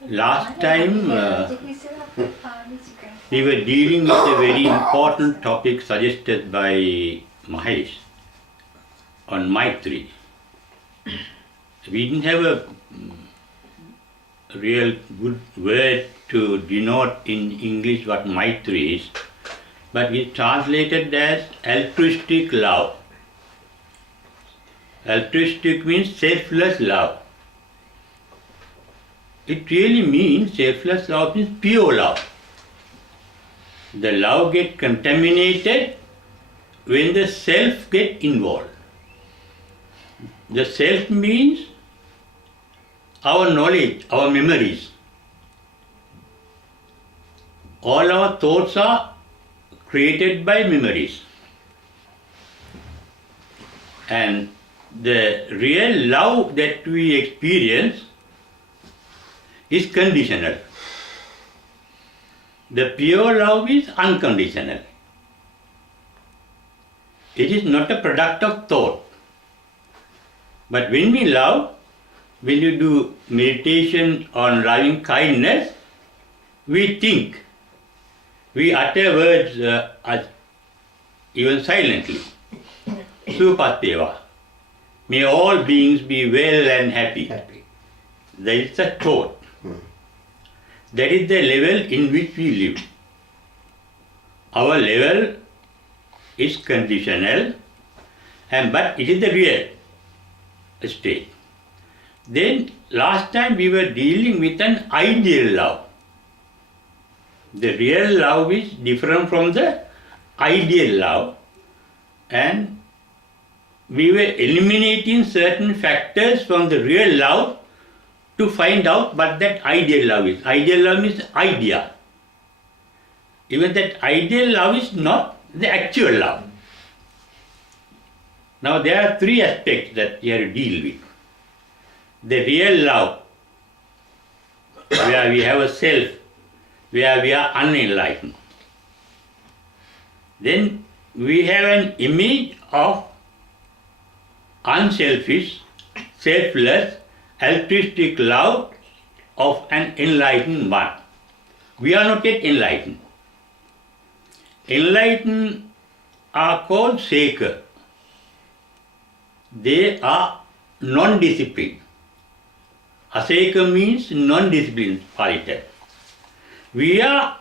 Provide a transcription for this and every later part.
Last time we were dealing with a very important topic suggested by Mahesh on Maitri. We didn't have a real good word to denote in English what Maitri is, but we translated as altruistic love. Altruistic means selfless love. It really means selfless love means pure love. The love gets contaminated when the self gets involved. The self means our knowledge, our memories. All our thoughts are created by memories. And the real love that we experience is conditional. The pure love is unconditional. It is not a product of thought. But when we love, when you do meditation on loving kindness, we think, we utter words even silently. Supateva. May all beings be well and happy. That is the thought. That is the level in which we live. Our level is conditional, but it is the real state. Then last time we were dealing with an ideal love. The real love is different from the ideal love, and we were eliminating certain factors from the real love to find out what that ideal love is. Ideal love is idea. Even that ideal love is not the actual love. Now there are three aspects that we have to deal with. The real love, where we have a self, where we are unenlightened. Then we have an image of unselfish, selfless, altruistic love of an enlightened one. We are not yet enlightened. Enlightened are called seeker. They are non-disciplined. Aseka means non-disciplined fighter. We are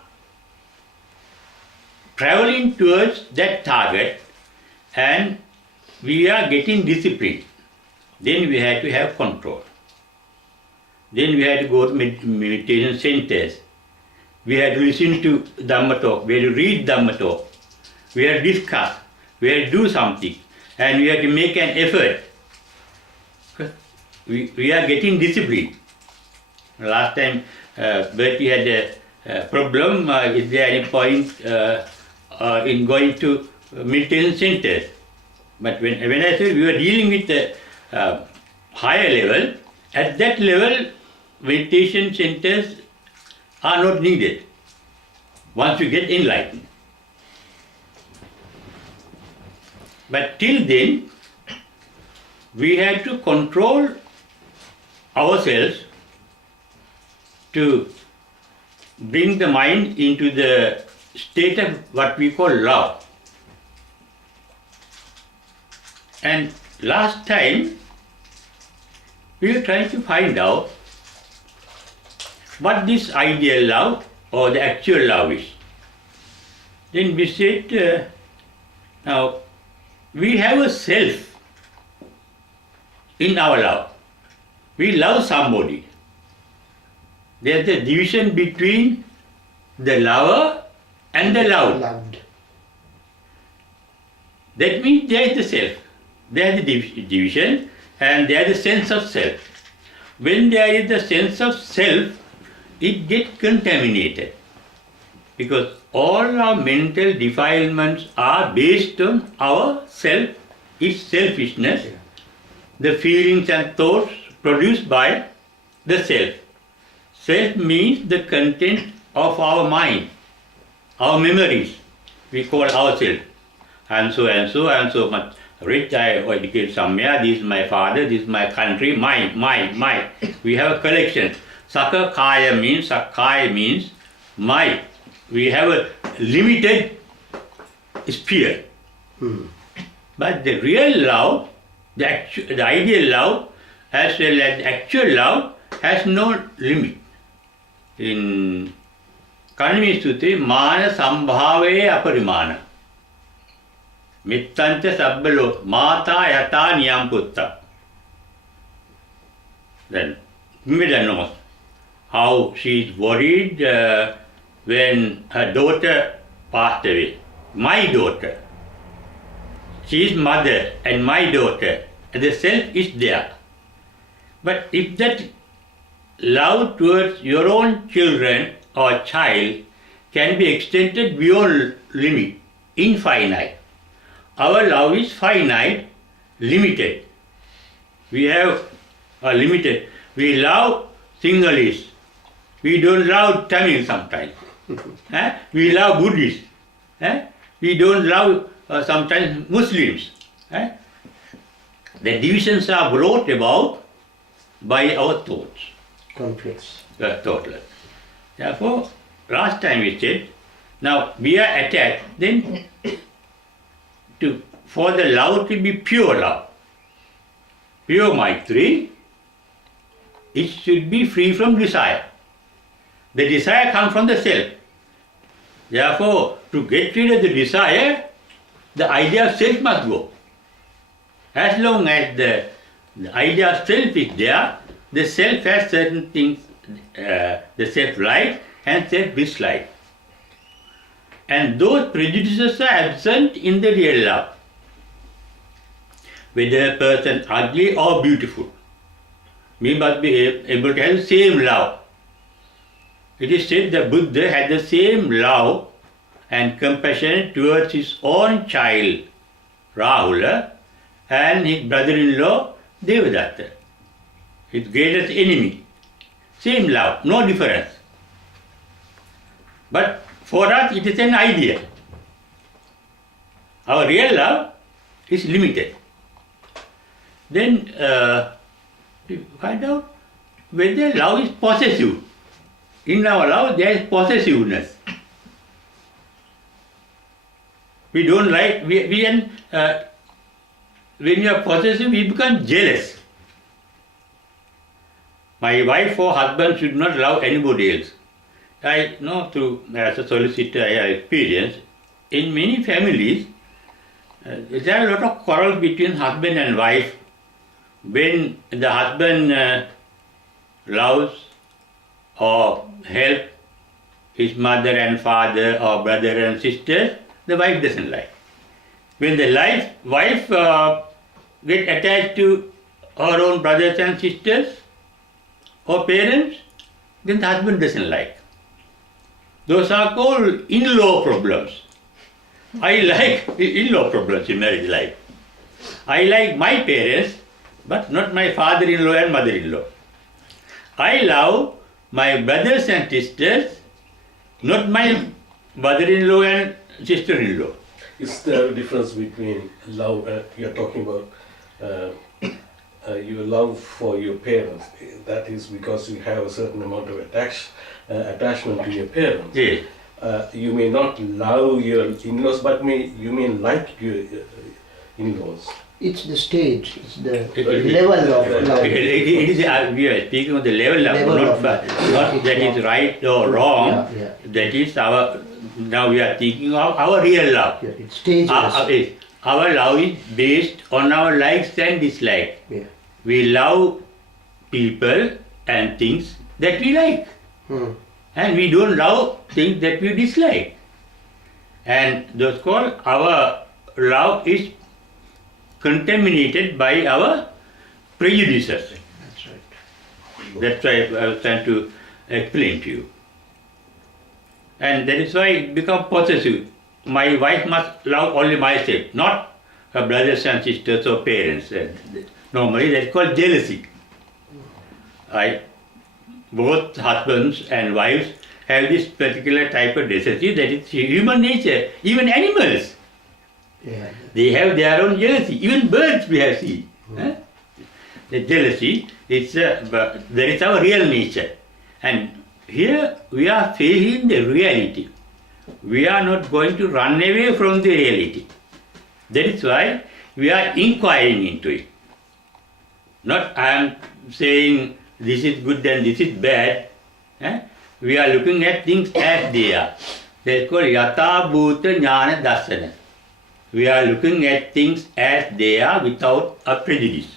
traveling towards that target and we are getting disciplined. Then we have to have control. Then we had to go to meditation centers. We had to listen to Dhamma talk. We had to read Dhamma talk. We had to discuss. We had to do something. And we had to make an effort. We are getting disciplined. Last time, Bertie had a problem. Is there any point in going to meditation centers? But when I said we were dealing with the higher level, at that level, meditation centers are not needed once you get enlightened. But till then, we have to control ourselves to bring the mind into the state of what we call love. And last time, we were trying to find out what this ideal love or the actual love is. Then we said, now we have a self in our love. We love somebody. There is a division between the lover and the loved. That means there is the self. There is the division and there is the sense of self. When there is the sense of self, it gets contaminated. Because all our mental defilements are based on our self, its selfishness, the feelings and thoughts produced by the self. Self means the content of our mind, our memories. We call ourselves. And so much. rich, I educated somewhere, this is my father, this is my country, my. We have a collection. Sakakaya means my. We have a limited sphere. But the real love, the ideal love, as well as actual love, has no limit. In Kanvi Sutri, Mana Sambhave Aparimana. Mittancha Sabbalo, Mata Yata Niyam Putta. Then, Mimida knows how she is worried when her daughter passed away. My daughter. She is mother and my daughter. And the self is there. But if that love towards your own children or child can be extended beyond limit, infinite. Our love is finite, limited. We have a limited. We love Sinhalese. We don't love Tamil sometimes. We love Buddhists. We don't love sometimes Muslims. The divisions are brought about by our thoughts. Conflicts. Thoughtless. Therefore, last time we said, now we are attached, then for the love to be pure love, pure Maitri, it should be free from desire. The desire comes from the self. Therefore, to get rid of the desire, the idea of self must go. As long as the idea of self is there, the self has certain things, the self likes and self dislikes. And those prejudices are absent in the real love. Whether a person ugly or beautiful, we must be able to have the same love. It is said that Buddha had the same love and compassion towards his own child, Rahula, and his brother-in-law, Devadatta, his greatest enemy. Same love, no difference. But for us it is an ideal. Our real love is limited. Then we find out whether love is possessive. In our love there is possessiveness. We don't like, when we are possessive, we become jealous. My wife or husband should not love anybody else. I know as a solicitor I have experienced, in many families, there are a lot of quarrels between husband and wife. When the husband loves or helps his mother and father or brother and sister, the wife doesn't like. When the wife gets attached to her own brothers and sisters or parents, then the husband doesn't like. Those are called in-law problems. I like in-law problems in marriage life. I like my parents, but not my father-in-law and mother-in-law. I love my brothers and sisters, not my mother-in-law and sister-in-law. Is there a difference between love, you're talking about your love for your parents? That is because you have a certain amount of attachment to your parents. Yes. You may not love your in-laws, but you may like your in-laws. It's the stage, it's the level of love. It is, we are speaking of the level of love, not that is right or wrong. Yeah. That is now we are thinking of our real love. Yeah, it's stages. Our love is based on our likes and dislikes. Yeah. We love people and things that we like. And we don't love things that we dislike. And those called our love is contaminated by our prejudices. That's right. That's why I was trying to explain to you. And that is why it becomes possessive. My wife must love only myself, not her brothers and sisters or parents. Normally that is called jealousy. Both husbands and wives have this particular type of necessity, that is human nature, even animals. Yeah. They have their own jealousy. Even birds we have seen. The jealousy, but there is our real nature. And here we are facing the reality. We are not going to run away from the reality. That is why we are inquiring into it. Not I am saying this is good and this is bad. We are looking at things as they are. That is called yatha bhuta jnana darsana. We are looking at things as they are without a prejudice.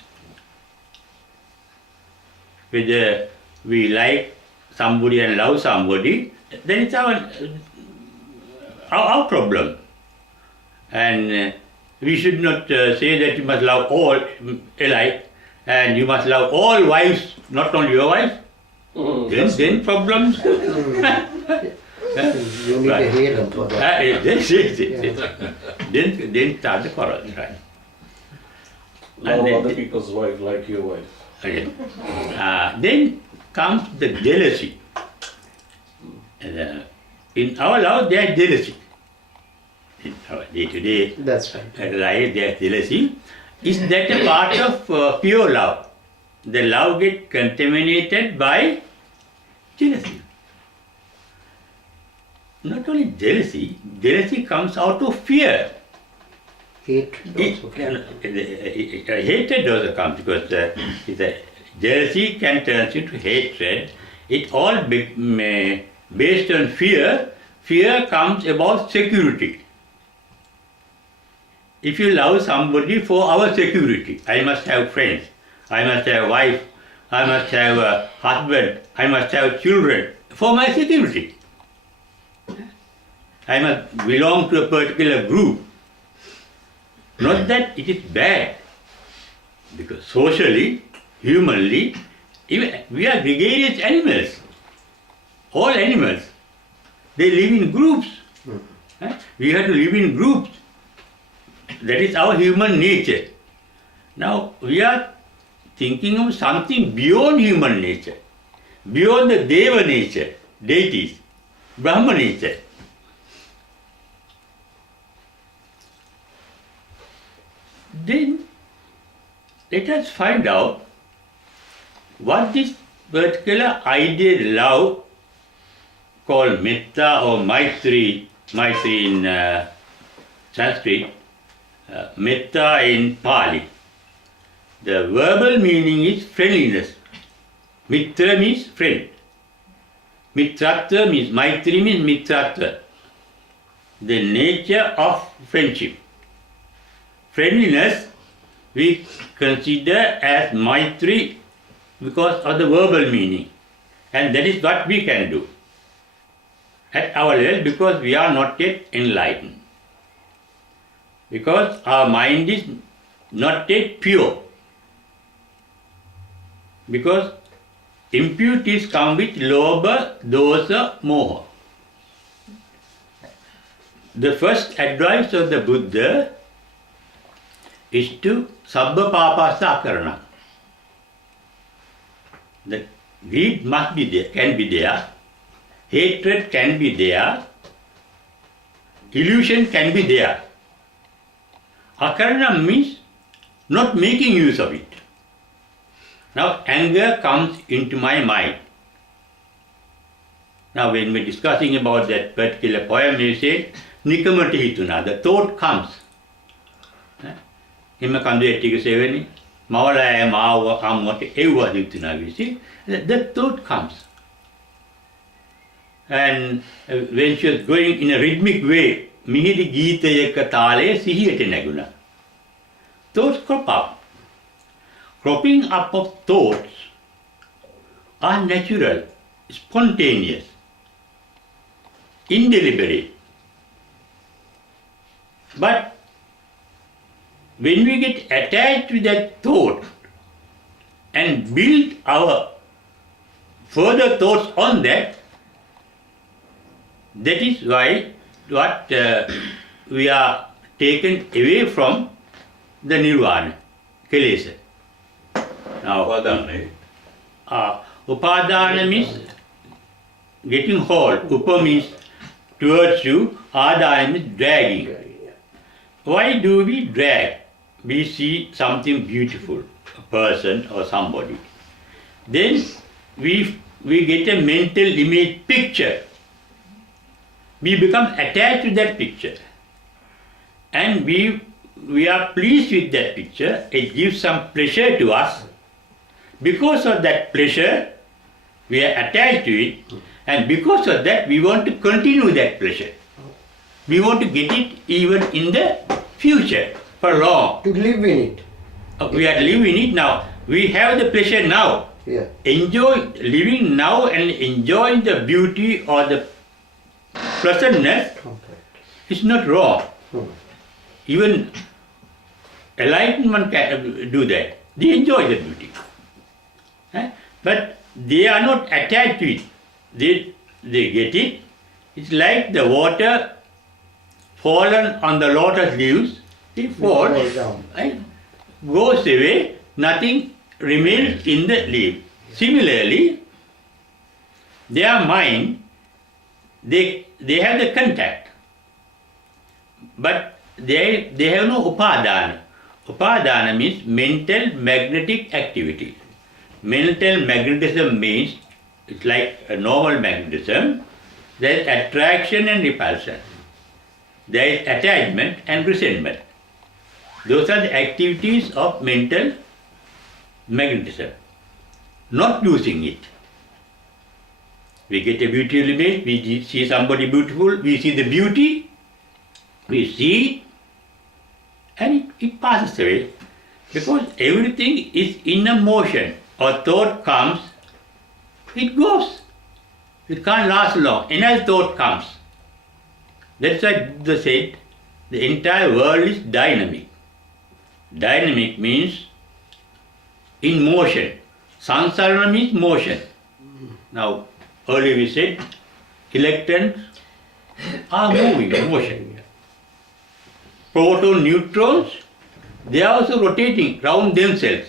Whether we like somebody and love somebody, then it's our problem. And we should not say that you must love all alike and you must love all wives, not only your wife. Then problems. You need a hero for that. Then start the quarrel, right? Love other people's wife like your wife. Okay. Then comes the jealousy. In our love, there is jealousy. In our day-to-day That's right. life, there is jealousy. Is that a part of pure love? The love gets contaminated by jealousy. Not only jealousy, jealousy comes out of fear. Hatred also can. Hatred also comes because jealousy can turn into hatred. It all based on fear. Fear comes about security. If you love somebody for our security, I must have friends, I must have a wife, I must have a husband, I must have children for my security. I must belong to a particular group. Not that it is bad, because socially, humanly, even we are gregarious animals. All animals, they live in groups. We have to live in groups. That is our human nature. Now we are thinking of something beyond human nature, beyond the Deva nature, deities, Brahma nature. Then let us find out what this particular ideal love called metta or maitri in Sanskrit, metta in Pali. The verbal meaning is friendliness. Mitra means friend. Mitratva means, maitri means mitratva. The nature of friendship. Friendliness we consider as maitri because of the verbal meaning. And that is what we can do at our level because we are not yet enlightened. Because our mind is not yet pure. Because impurities come with lobha, dosa, moha. The first advice of the Buddha is to sabba papasa akarana. The greed must be there, can be there, hatred can be there, illusion can be there. Akarana means not making use of it. Now anger comes into my mind. Now when we're discussing about that particular poem, we say, Nikamati hituna, the thought comes. Hima kandu ettika seveni, mavalaya maawa ammata evva dituna, we see, the thought comes. And when she was going in a rhythmic way, mihidi geetayaka thale sihiyata naguna. Thoughts crop up. Cropping up of thoughts are natural, spontaneous, indeliberate. But when we get attached to that thought and build our further thoughts on that, that is why what we are taken away from the nirvana, kilesa. Now, upadana means getting hold. Upa means towards you, adana means dragging. why do we drag? We see something beautiful, a person or somebody. Then we get a mental image picture. We become attached to that picture. And we are pleased with that picture. It gives some pleasure to us. Because of that pleasure, we are attached to it. And because of that, we want to continue that pleasure. We want to get it even in the future, for long. To live in it. We are living it now. We have the pleasure now. Yeah. Enjoy living now and enjoying the beauty or the pleasantness is not wrong. Even enlightenment can do that. They enjoy the beauty. But they are not attached to it. They get it. It's like the water fallen on the lotus leaves. It falls and goes away. Nothing remains in the leaf. Similarly, their mind, they have the contact. But they have no upadana. Upadana means mental magnetic activity. Mental magnetism means it's like a normal magnetism. There is attraction and repulsion. There is attachment and resentment. Those are the activities of mental magnetism. Not using it. We get a beautiful image, we see somebody beautiful, we see the beauty, we see it, and it passes away. Because everything is in a motion. Or thought comes, it goes. It can't last long. Another thought comes. That's why Buddha said the entire world is dynamic. Dynamic means in motion. Sansarana means motion. Now, earlier we said electrons are moving, motion. Proton, neutrons, they are also rotating around themselves.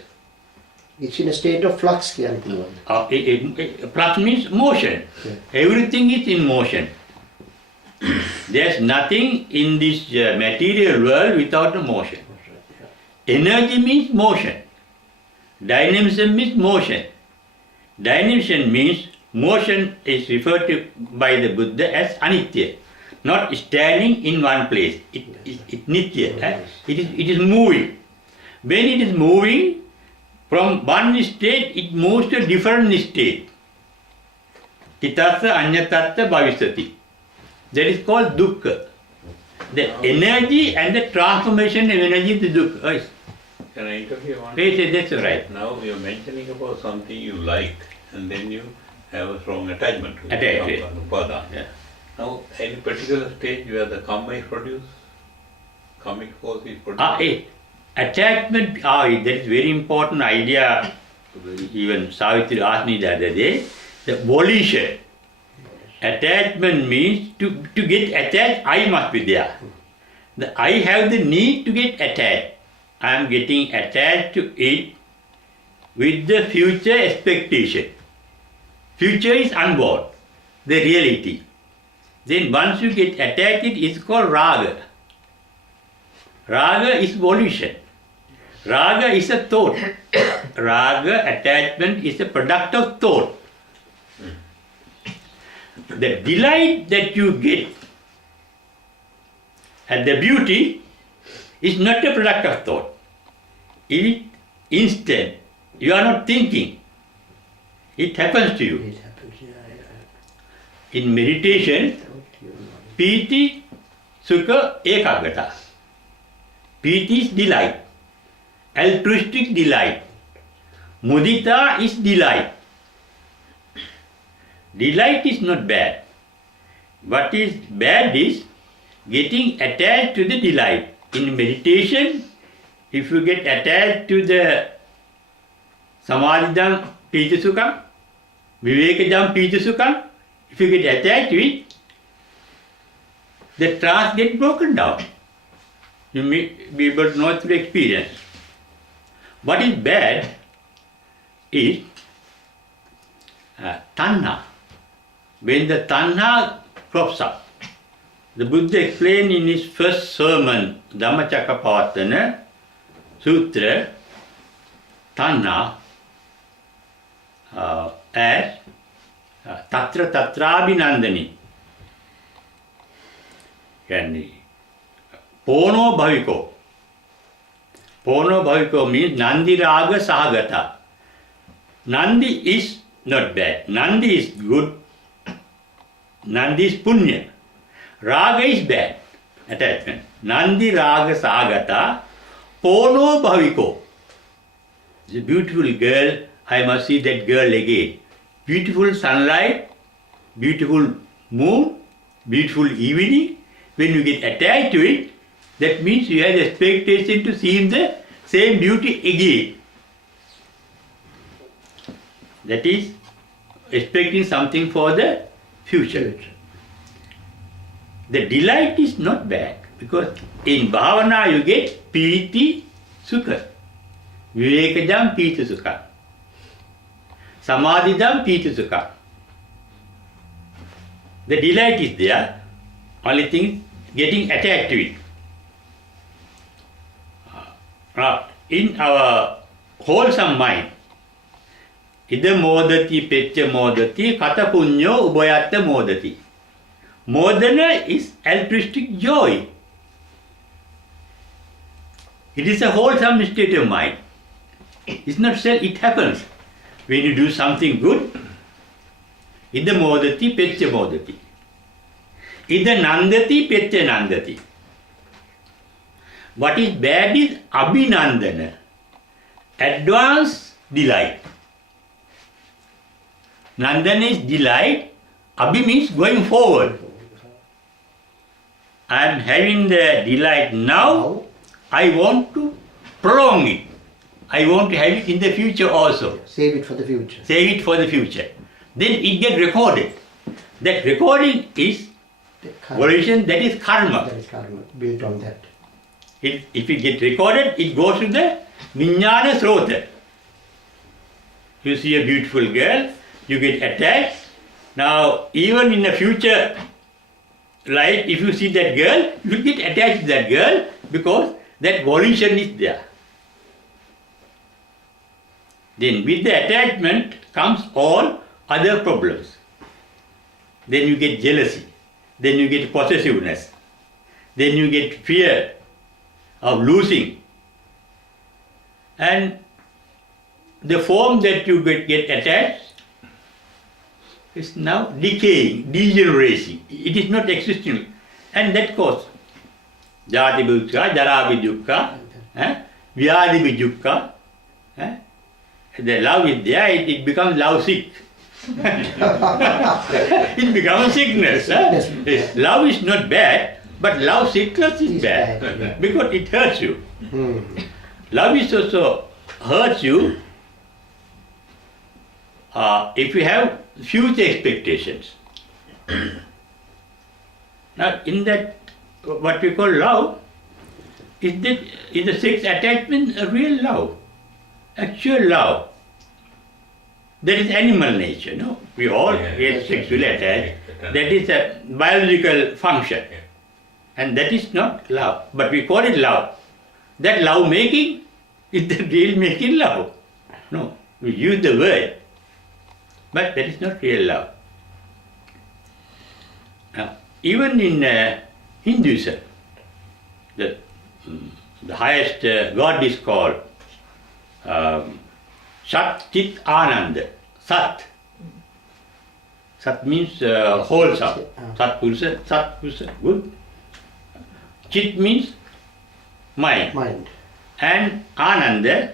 It's in a state of flux. Flux means motion. Yeah. Everything is in motion. There's nothing in this material world without a motion. Energy means motion. Dynamism means motion. Dynamism means motion is referred to by the Buddha as anitya, not standing in one place. It nitya. It is moving. When it is moving, from one state, it moves to a different state. Titatsa anyatatta bhavisati. That is called dukkha. The energy and the transformation of energy to dukkha. Can I interfere one? Yes, that's right. Now you're mentioning about something you like and then you have a strong attachment to it. Attachment. Upadana. Yeah. Now, any particular stage where the karma is produced? Karmic force is produced? Attachment, that is very important idea. Even Savitri asked me the other day. The volition. Attachment means to get attached, I must be there. I have the need to get attached. I am getting attached to it with the future expectation. Future is unborn, the reality. Then once you get attached, it is called raga. Raga is volition. Raga is a thought. Raga, attachment, is a product of thought. The delight that you get and the beauty is not a product of thought. It is instant. You are not thinking. It happens to you. In meditation, piti, sukha, ekaggata. Piti is delight. Altruistic delight. Mudita is delight. Delight is not bad. What is bad is getting attached to the delight. In meditation, if you get attached to the samadhidam piti sukha, vivekadam piti sukha, if you get attached to it, the trance gets broken down. You may be able to know through experience. What is bad is tanha. When the tanha crops up, The Buddha explained in his first sermon, Dhammacakkappavattana Sutra, Tanha, as Tatra Tatrabhinandani. Pono Bhaviko. Pono Bhaviko means Nandi Raga Sahagata. Nandi is not bad. Nandi is good. Nandi is punya. Raga is bad. Attachment. Nandi Raga Sahagata. Pono Bhaviko. It's a beautiful girl. I must see that girl again. Beautiful sunlight, beautiful moon, beautiful evening. When you get attached to it, that means you have the expectation to see the same beauty again. That is expecting something for the future. The delight is not bad, because in bhavana you get piti sukha, vivekajam piti sukha, samadhidam piti sukha. The delight is there, only thing is getting attached to it. In our wholesome mind, ida modati pecca modati kata punyo ubayatta modati. Modana is altruistic joy. It is a wholesome state of mind. It's not self, it happens. When you do something good, ida modati pecca modati. Ida nandati pecca nandati. What is bad is abhinandana, advanced delight. Nandana is delight, abhi means going forward. I am having the delight now, I want to prolong it. I want to have it in the future also. Save it for the future. Save it for the future. Then it gets recorded. That recording is volition, that is karma. That is karma, built on that. If it gets recorded, it goes to the vijnana srota. You see a beautiful girl, you get attached. Now, even in the future life, if you see that girl, you will get attached to that girl because that volition is there. Then with the attachment comes all other problems. Then you get jealousy. Then you get possessiveness. Then you get fear of losing. And the form that you get attached is now decaying, degenerating. It is not existing. And that cause jati dukkha, jara dukkha, vyadi dukkha. The love is there, it becomes love sick. It becomes sickness. Love is not bad, but love sickness is bad because it hurts you. Love is also hurts you if you have future expectations. Now, in that, what we call love, is the sex attachment a real love? Actual love. That is animal nature, no? We all get sexually attached. That is a biological function. And that is not love. But we call it love. That love making is the real making love. No, we use the word. But that is not real love. Now, even in Hinduism, the highest God is called Sat Chit Ananda. Sat. Sat means wholesome. Sat Purusha, good. Chit means mind. And Ananda,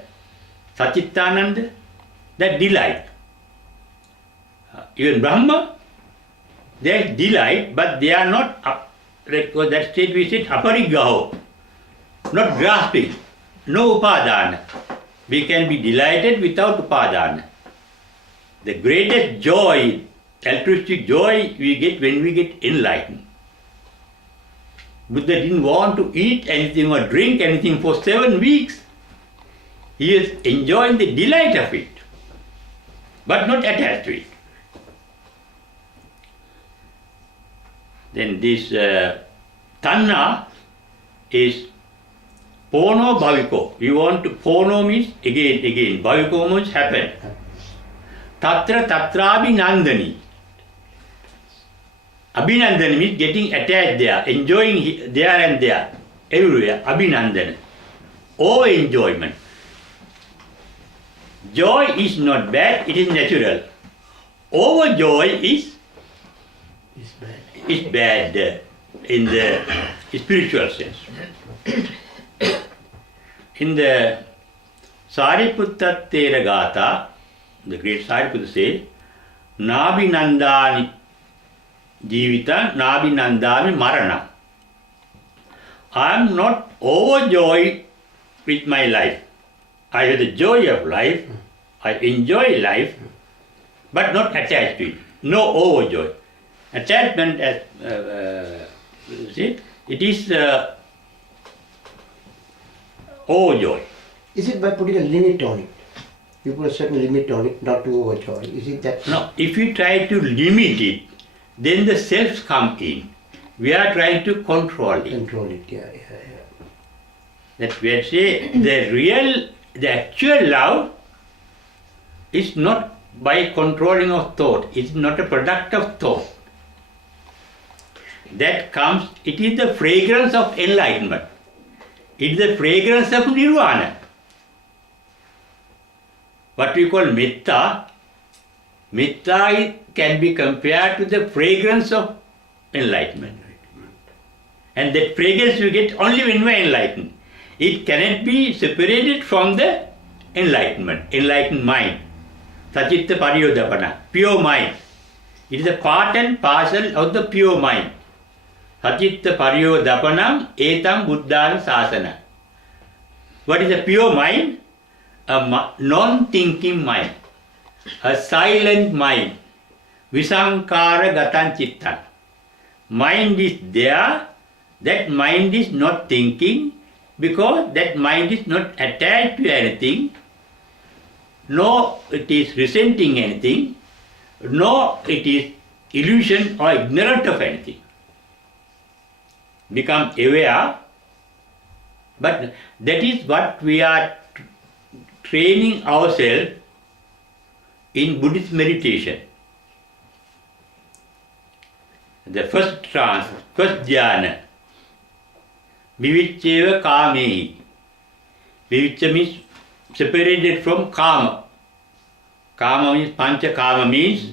Satchitananda, that delight. Even Brahma, there is delight, but they are not, that state we said, aparigaho, not grasping, no upadana. We can be delighted without upadana. The greatest joy, altruistic joy we get when we get enlightened. Buddha didn't want to eat anything or drink anything for 7 weeks. He is enjoying the delight of it, but not attached to it. Then this Tanna is pono bhaviko. You want to, pono means again, bhaviko means happen. Tatra tatrabhinandani. Abhinandana means getting attached there, enjoying there and there, everywhere. Abhinandana. Oh, enjoyment. Joy is not bad, it is natural. Overjoy is bad in the spiritual sense. In the Sariputta Thera Gatha, the great Sariputta says, Nabhinandani Jivita, Nabhinandami Marana. I am not overjoyed with my life. I have the joy of life, I enjoy life, but not attached to it. No overjoy. Attachment, as see, it is overjoy. Is it by putting a limit on it? You put a certain limit on it, not to overjoy. Is it that? No, if you try to limit it, then the selves come in. We are trying to control it. Control it, yeah. That we say the actual love is not by controlling of thought. It is not a product of thought. That comes, it is the fragrance of enlightenment. It is the fragrance of nirvana. What we call metta can be compared to the fragrance of enlightenment. And that fragrance you get only when we are enlightened. It cannot be separated from the enlightened mind. Sachitta pariyodapana, pure mind. It is a part and parcel of the pure mind. Sachitta pariyodapanam etam buddhana sasana. What is a pure mind? A non-thinking mind. A silent mind. Visankara gatan chitta. Mind is there, that mind is not thinking because that mind is not attached to anything, nor it is resenting anything, nor it is illusion or ignorant of anything. Become aware, but that is what we are training ourselves in Buddhist meditation. The first trance, first jhana, Viviccheva kamehi. Viviccha means separated from kama. Kama means, pancha kama means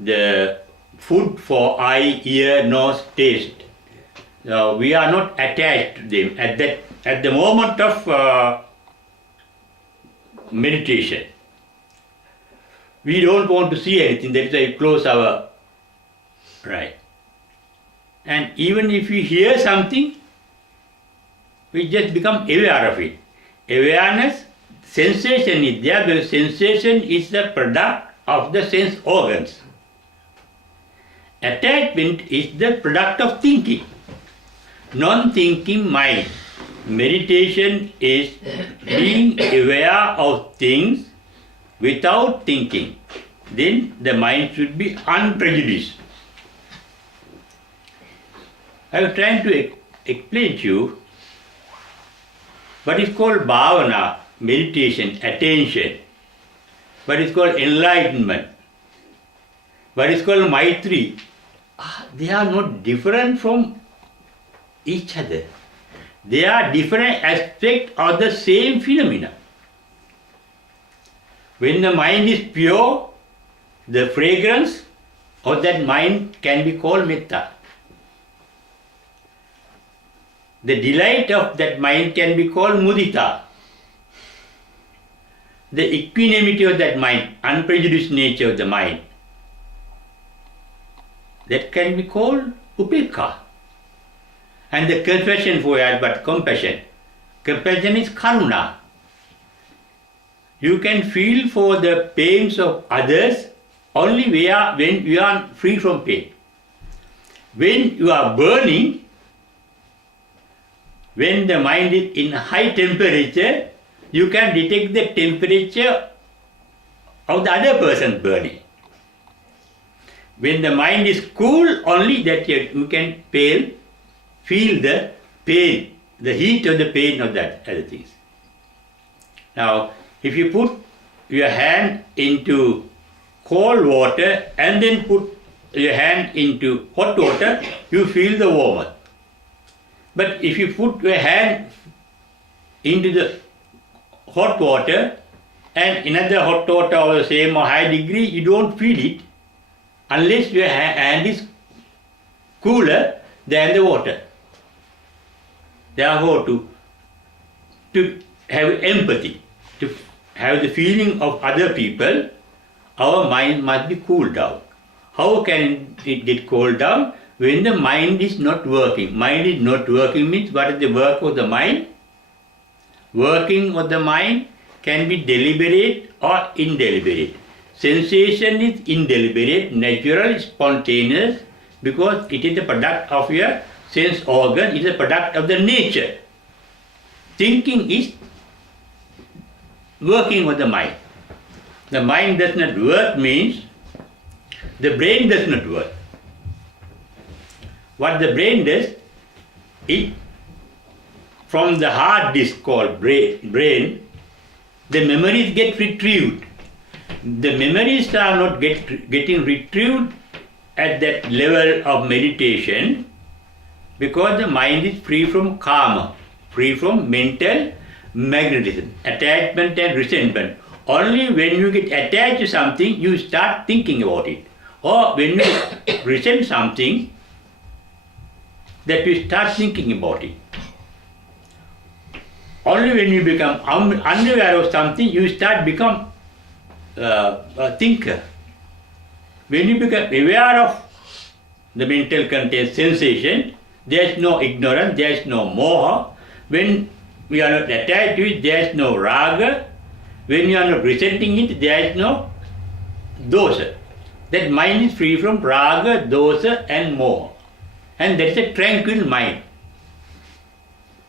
the food for eye, ear, nose, taste. We are not attached to them at the moment of meditation. We don't want to see anything, that is why we close our right. And even if we hear something, we just become aware of it. Awareness, sensation is there, because sensation is the product of the sense organs. Attachment is the product of thinking. Non-thinking mind. Meditation is being aware of things without thinking. Then the mind should be unprejudiced. I was trying to explain to you what is called bhavana, meditation, attention, what is called enlightenment, what is called maitri. They are not different from each other. They are different aspects of the same phenomena. When the mind is pure, the fragrance of that mind can be called metta. The delight of that mind can be called mudita. The equanimity of that mind, unprejudiced nature of the mind, that can be called upekha. And the compassion for it, but compassion. Compassion is karuna. You can feel for the pains of others only when you are free from pain. When you are burning, when the mind is in high temperature, you can detect the temperature of the other person burning. When the mind is cool, only that you can feel feel the pain, the heat of the pain of that other things. Now, if you put your hand into cold water and then put your hand into hot water, you feel the warmth. But if you put your hand into the hot water and another hot water of the same or high degree, you don't feel it unless your hand is cooler than the water. Therefore, to have empathy, to have the feeling of other people, our mind must be cooled down. How can it get cooled down? When the mind is not working. Mind is not working means what is the work of the mind? Working of the mind can be deliberate or indeliberate. Sensation is indeliberate, natural, spontaneous, because it is a product of your sense organ, it is a product of the nature. Thinking is working of the mind. The mind does not work means the brain does not work. What the brain does, it from the hard disk called brain, the memories get retrieved. The memories are not getting retrieved at that level of meditation because the mind is free from karma, free from mental magnetism, attachment and resentment. Only when you get attached to something, you start thinking about it. Or when you resent something, that you start thinking about it. Only when you become unaware of something, you start become a thinker. When you become aware of the mental content sensation, there is no ignorance, there is no moha. When we are not attached to it, there is no raga. When you are not resenting it, there is no dosa. That mind is free from raga, dosa and moha. And that is a tranquil mind.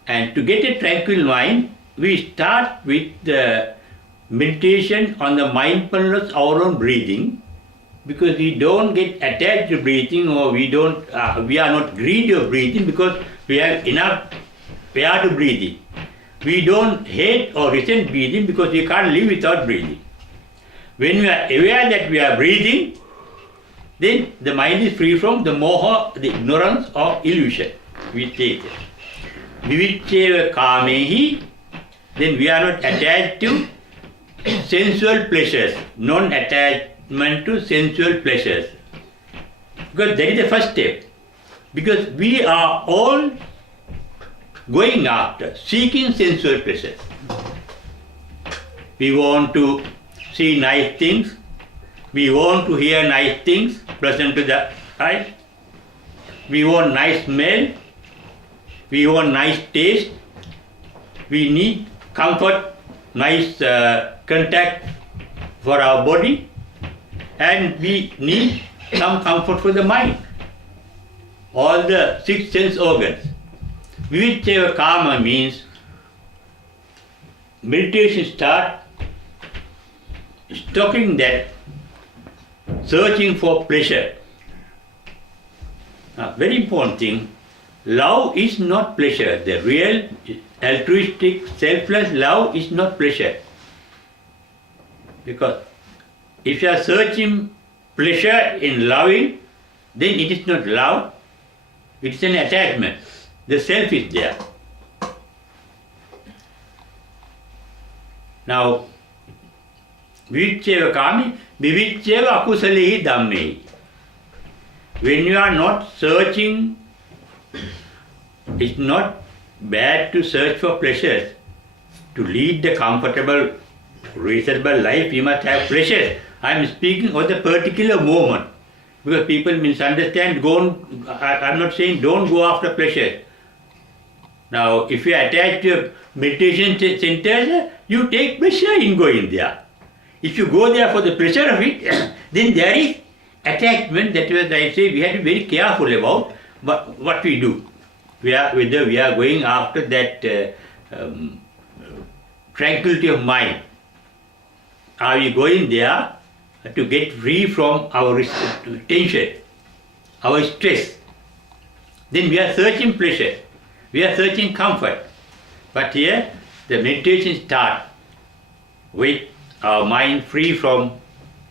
And to get a tranquil mind, we start with the meditation on the mindfulness of our own breathing, because we don't get attached to breathing, or we are not greedy of breathing because we have enough air to breathe in. We don't hate or resent breathing because we can't live without breathing. When we are aware that we are breathing, then the mind is free from the moha, the ignorance of illusion. We take it. Vivicheva kamehi, then we are not attached to sensual pleasures, non-attachment to sensual pleasures. Because that is the first step. Because we are all going after, seeking sensual pleasures. We want to see nice things, we want to hear nice things, pleasant to the eye. We want nice smell, we want nice taste, we need comfort, nice contact for our body, and we need some comfort for the mind. All the 6 sense organs. Vivicheva karma means meditation start stopping that searching for pleasure. Now, very important thing, love is not pleasure. The real altruistic, selfless love is not pleasure. Because if you are searching pleasure in loving, then it is not love, it is an attachment. The self is there. Now, vivicheva kami, vivicheva akusalehi dhammehi. When you are not searching, it's not bad to search for pleasures. To lead the comfortable, reasonable life, you must have pleasures. I am speaking of the particular moment. Because people misunderstand, I'm not saying don't go after pleasure. Now, if you are attached to a meditation center, you take pleasure in going there. If you go there for the pleasure of it, then there is attachment. That was, I say, we have to be very careful about what we do. Whether we are going after that tranquility of mind. Are we going there to get free from our tension, our stress? then we are searching pleasure, we are searching comfort. But here the meditation starts with our mind free from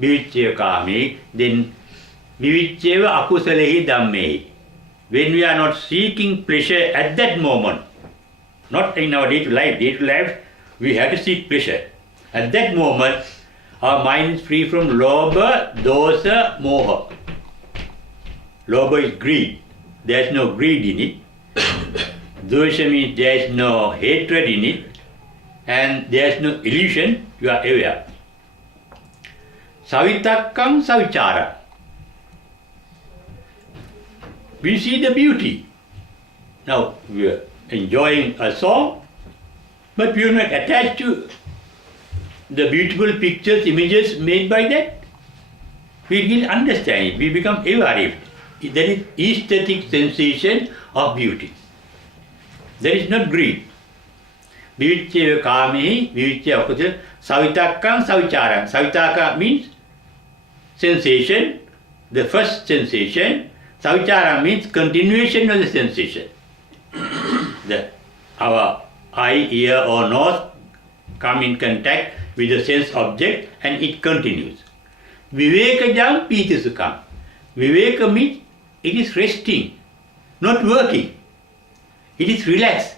Abeywickrama, then Abeywickrama akusalehi dhamme. When we are not seeking pleasure at that moment, not in our day-to-life we have to seek pleasure. At that moment, our mind is free from lobha, dosa, moha. Lobha is greed. There is no greed in it. Dosha means there is no hatred in it. And there is no illusion, you are aware. Savitakkam savichara. We see the beauty. Now we are enjoying a song, but we are not attached to the beautiful pictures, images made by that. We will understand it, we become aware of it. There is aesthetic sensation of beauty. There is not greed. Abeywickrama, Abeywickrama, savitakkam savicharam. Savitaka means sensation, the first sensation. Savichara means continuation of the sensation. Our eye, ear or nose come in contact with the sense object and it continues. Vivekajam piti sukham. Viveka means it is resting, not working. It is relaxed.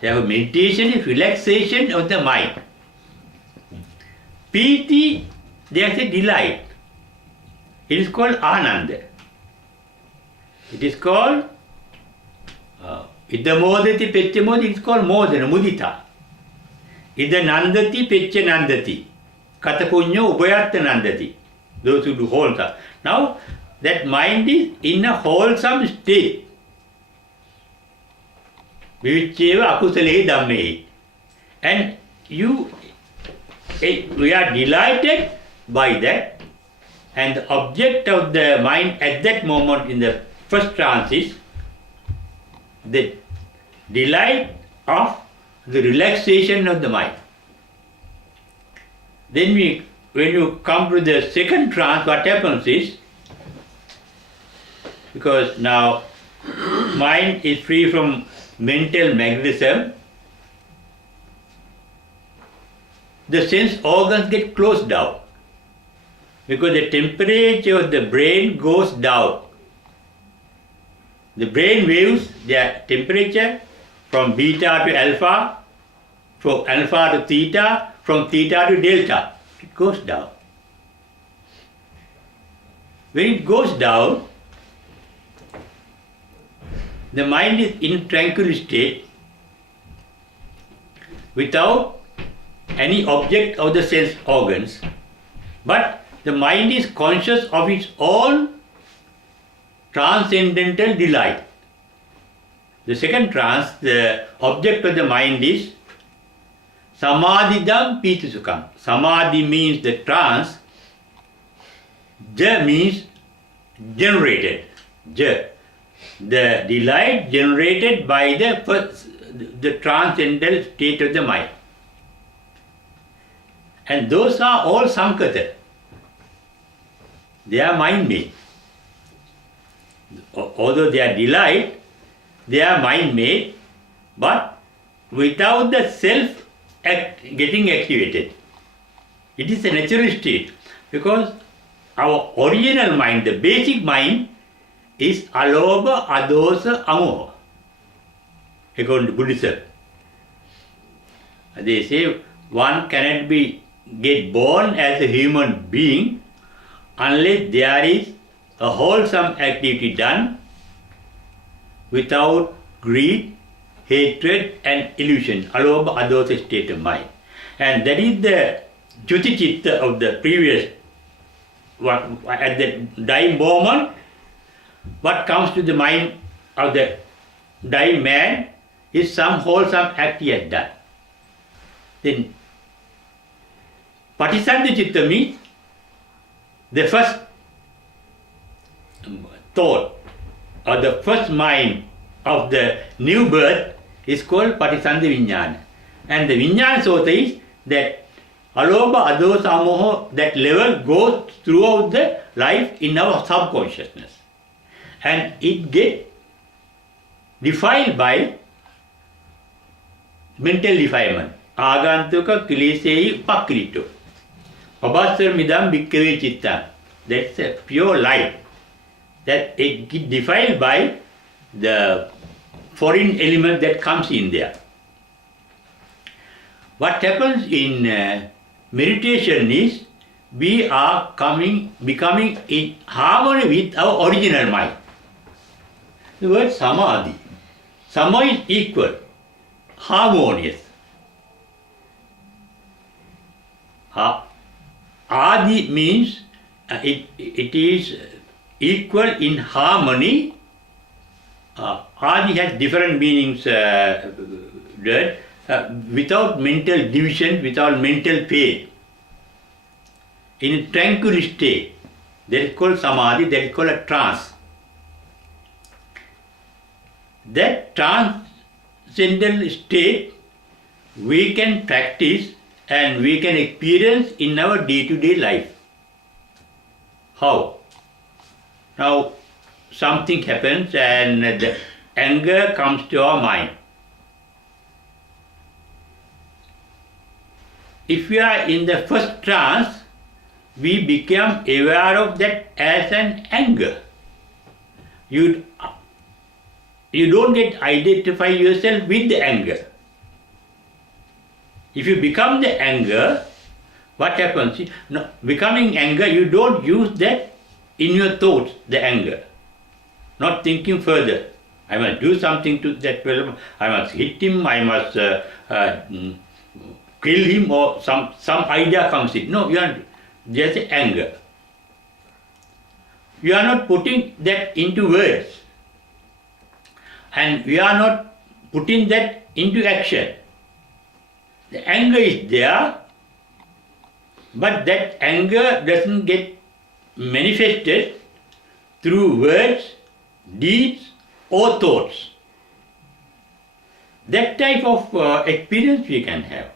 Therefore, meditation is relaxation of the mind. Piti, there is a delight. It is called ananda. It is called Ida modati pecca modati, it is called modana, mudita. Ida nandati pecca nandati. Kata punyo ubayartha nandati. Those who do wholesome. Now, that mind is in a wholesome state. Abeywickrama akusalehi dhamme. And we are delighted by that. And the object of the mind at that moment in the first trance is the delight of the relaxation of the mind. Then when you come to the second trance, what happens is, because now mind is free from mental magnetism, the sense organs get closed down. Because the temperature of the brain goes down. The brain waves their temperature from beta to alpha, from alpha to theta, from theta to delta. It goes down. When it goes down, the mind is in tranquil state without any object of the sense organs, but the mind is conscious of its own transcendental delight. The second trance, the object of the mind is samadhidam piti sukham. Samadhi means the trance. Ja means generated. Ja. The delight generated by the transcendental state of the mind. And those are all sankata. They are mind-made. Although they are delight, they are mind-made, but without the self getting activated. It is a natural state, because our original mind, the basic mind, is alobha, adosa, amoha. According to Buddhism, they say one cannot get born as a human being unless there is a wholesome activity done without greed, hatred and illusion, alobha, adosa state of mind. And that is the Jyoti Chitta of the previous one. At the dying moment, what comes to the mind of the dying man is some wholesome act he has done. Then Patisandhi Chitta means the first thought or the first mind of the new birth is called Patisandhi Vijnana. And the Vijnana Sota is that alobha, adosa, amoha, that level goes throughout the life in our subconsciousness. and it get defiled by mental defilement. Agantuka kilesei pakrito. Pabasar midam bhikkave chitta. That's a pure light. That it get defiled by the foreign element that comes in there. What happens in meditation is we are becoming in harmony with our original mind. The word samadhi. Sama is equal, harmonious. Adi means it is equal in harmony. Adi has different meanings without mental division, without mental pain. In a tranquil state, that is called samadhi, that is called a trance. That transcendental state we can practice and we can experience in our day-to-day life. How? Now, something happens and the anger comes to our mind. If we are in the first trance, we become aware of that as an anger. You don't get identify yourself with the anger. If you become the anger, what happens? No, becoming anger, you don't use that in your thoughts, the anger. Not thinking further. I must do something to that fellow. I must hit him. I must kill him, or some idea comes in. No, you are just anger. You are not putting that into words. And we are not putting that into action. The anger is there, but that anger doesn't get manifested through words, deeds, or thoughts. That type of experience we can have.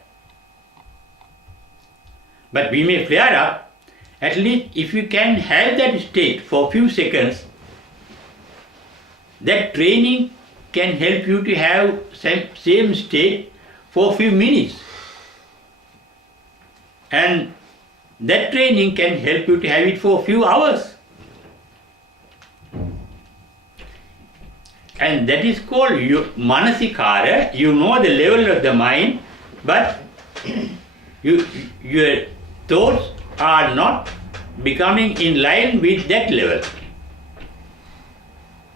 But we may flare up. At least if you can have that state for a few seconds, that training can help you to have same state for a few minutes. And that training can help you to have it for a few hours. And that is called manasikara. You know the level of the mind, but your thoughts are not becoming in line with that level.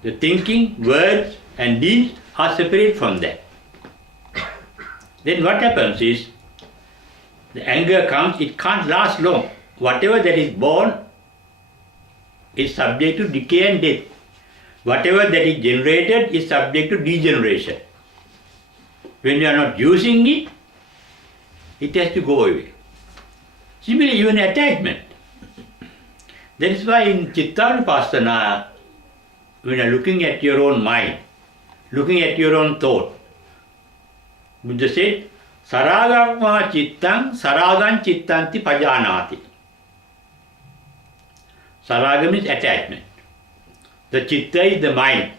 The thinking, words and deeds are separate from that. Then what happens is, the anger comes, it can't last long. Whatever that is born is subject to decay and death. Whatever that is generated is subject to degeneration. When you are not using it, it has to go away. Similarly, even attachment. That is why in Chittanupassana, when you are looking at your own mind, looking at your own thought, Buddha said, Saragam chittang saragam chittanti pajanati. Saragam is attachment. The chitta is the mind.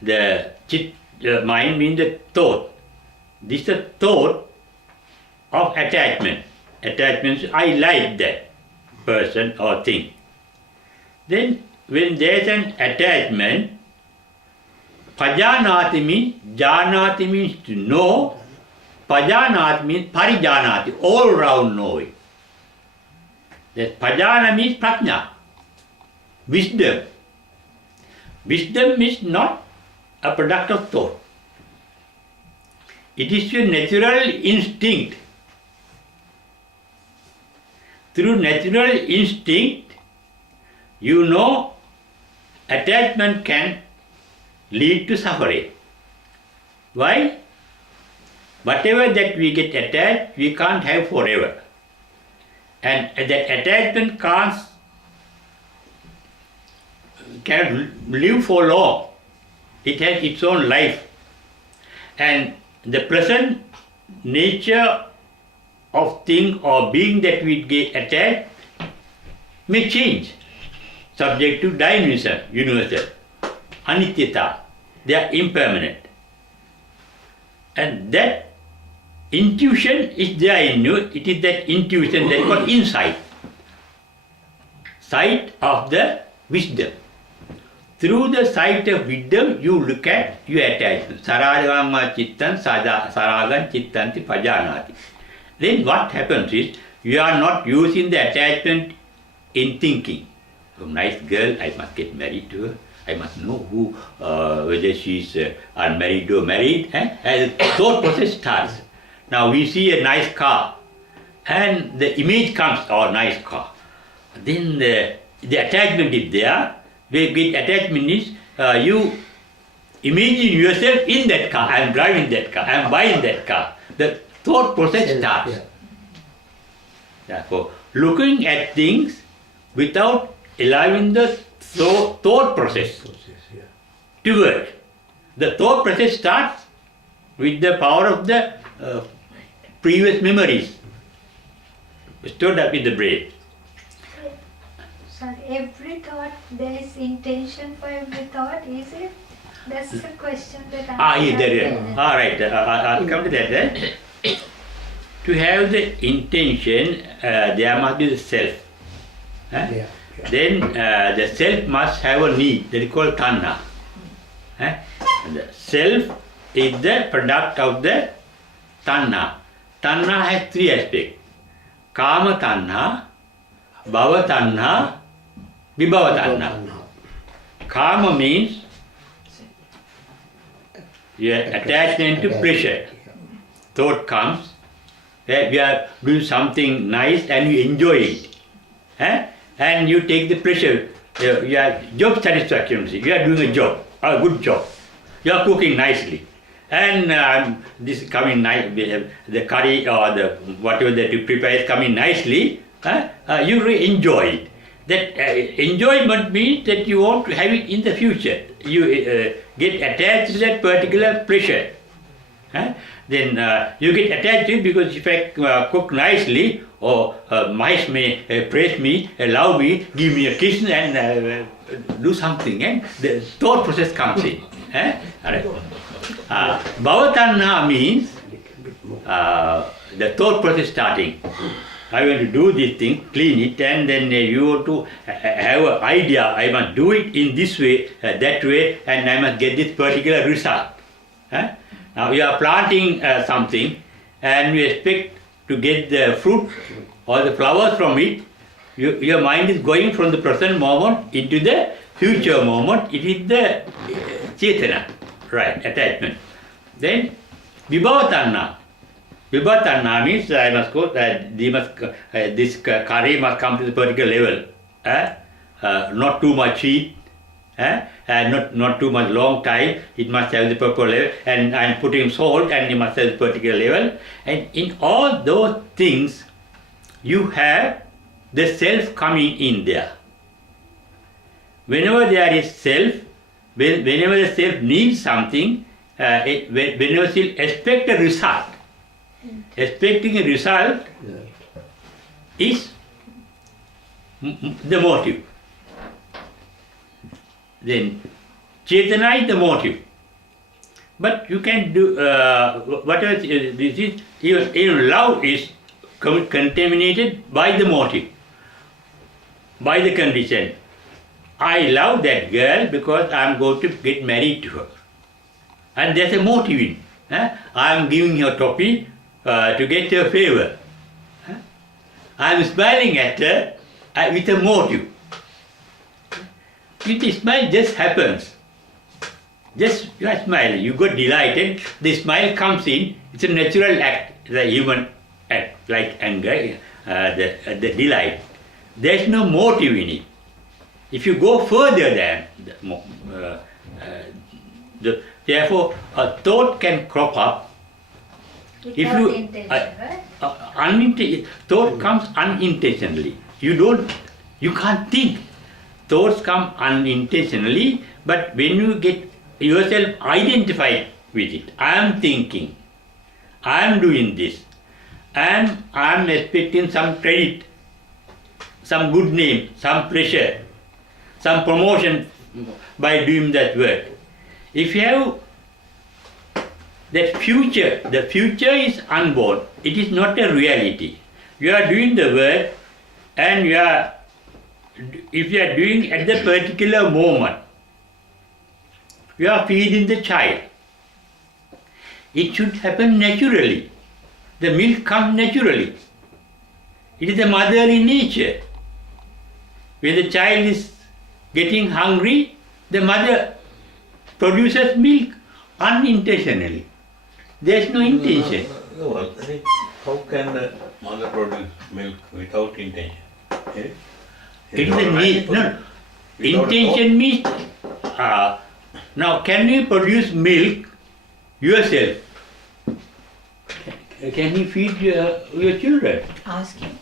The mind means the thought. This is the thought of attachment. Attachment means I like that person or thing. Then when there is an attachment, pajanati means, janati means to know, pajanati means parijanati, all round knowing. That pajana means prajna, wisdom. Wisdom is not a product of thought. It is your natural instinct. Through natural instinct, you know attachment can lead to suffering. Why? Whatever that we get attached, we can't have forever. And that attachment can't live for long. It has its own life. And the present nature of thing or being that we get attached may change. subject to dynamism, universal, anityata, they are impermanent. And that intuition is there in you, it is that intuition that is called insight. Sight of the wisdom. Through the sight of wisdom, you look at your attachment. Saragam chittan saragam chittanti pajanati. Then what happens is, you are not using the attachment in thinking. A nice girl, I must get married to her. I must know whether she is unmarried or married. And the thought process starts. Now we see a nice car, and the image comes, oh, nice car. Then the attachment is there. With attachment is, you imagine yourself in that car. I am driving that car, I am buying that car. The thought process starts. Therefore, looking at things without allowing the thought process to work. The thought process starts with the power of the previous memories stored up in the brain. Sorry, every thought, there is intention for every thought, is it? That's the question that I'm Yes, there is. All right, I'll come to that. To have the intention, there must be the self. Then the self must have a need, that is called tanha. The self is the product of the tanha. Tanha has three aspects: kama tanha, bhava tanha, vibhava tanha. Kama means your attachment to pleasure. Thought comes, we are doing something nice and you enjoy it. And you take the pleasure, your job satisfaction, you are doing a job, a good job. You are cooking nicely. And this is coming nice, the curry or the whatever that you prepare is coming nicely, you really enjoy it. That enjoyment means that you want to have it in the future. You get attached to that particular pleasure. Then you get attached to it because if I cook nicely, or mice may praise me, love me, give me a kiss and do something, and the thought process comes in. Bhava tanha means the thought process starting. I want to do this thing, clean it, and then you want to have an idea, I must do it in this way, that way, and I must get this particular result. Now you are planting something and you expect to get the fruit or the flowers from it. Your mind is going from the present moment into the future moment. It is the chetana, right, attachment. Then vibhava tanha. Vibhava tanha means I must go, this curry must come to the particular level. Not too much heat. And not too much long time, it must have the proper level, and I'm putting salt and it must have the particular level. And in all those things, you have the self coming in there. Whenever there is self, whenever the self needs something, whenever self expect a result, expecting a result is the motive. Then chetana is the motive. But you can do whatever this is, even love is contaminated by the motive, by the condition. I love that girl because I am going to get married to her. And there's a motive in. I am giving her toppy to get her favor. I am smiling at her with a motive. The smile just happens. Just you are smiling, you got delighted, the smile comes in, it's a natural act, the human act, like anger, the delight. There's no motive in it. If you go further than, therefore a thought can crop up. Without intention, right? Thought comes unintentionally. You can't think. Thoughts come unintentionally, but when you get yourself identified with it, I am thinking, I am doing this, and I am expecting some credit, some good name, some pleasure. some promotion by doing that work. If you have that future, the future is unborn. It is not a reality. You are doing the work, and if you are doing at the particular moment, you are feeding the child. It should happen naturally. The milk comes naturally. It is a motherly nature. When the child is getting hungry, the mother produces milk unintentionally. There is no intention. How can the mother produce milk without intention? It is a need. No, intention means, now can you produce milk yourself? Can you feed your children? Ask him.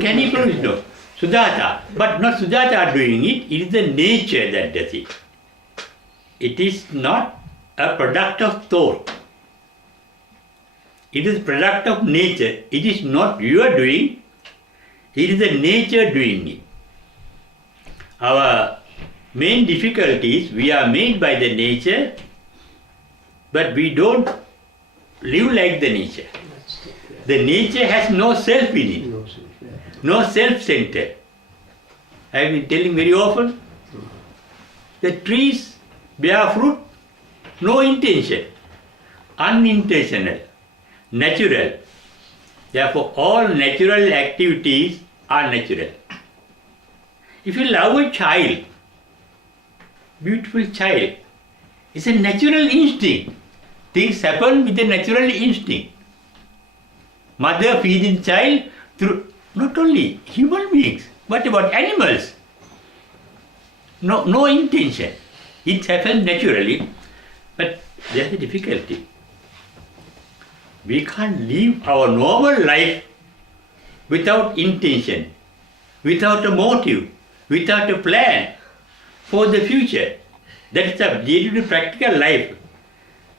Can you produce? No. Sudhata. But not Sudhata doing it, it is the nature that does it. It is not a product of thought. It is product of nature. It is not you are doing, it is the nature doing it. Our main difficulty is we are made by the nature, but we don't live like the nature. The nature has no self in it, no self-center. I have been telling very often, the trees bear fruit, no intention, unintentional, natural. Therefore, all natural activities are natural. If you love a child, beautiful child, it's a natural instinct. Things happen with a natural instinct. Mother feeding child through not only human beings, but about animals. No intention. It happens naturally, but there's a difficulty. We can't live our normal life without intention, without a motive, without a plan for the future. That is the daily practical life.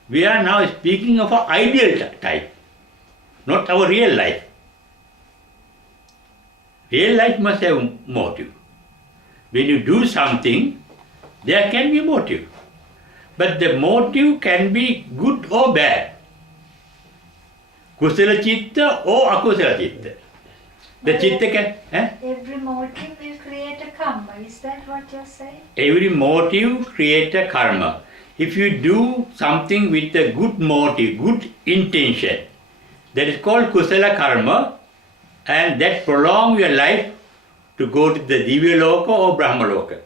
We are now speaking of an ideal type, not our real life. Real life must have motive. When you do something, there can be a motive. But the motive can be good or bad. Kusala chitta or akusala chitta. The chitta can... Every motive will create a karma. Is that what you're saying? Every motive creates a karma. If you do something with a good motive, good intention, that is called kusala karma, and that prolong your life to go to the Divya Loka or Brahma Loka.